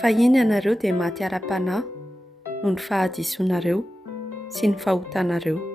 fa eny ianareo dia maty ara-panahy no ny fahadisoanareo sy ny fahotanareo.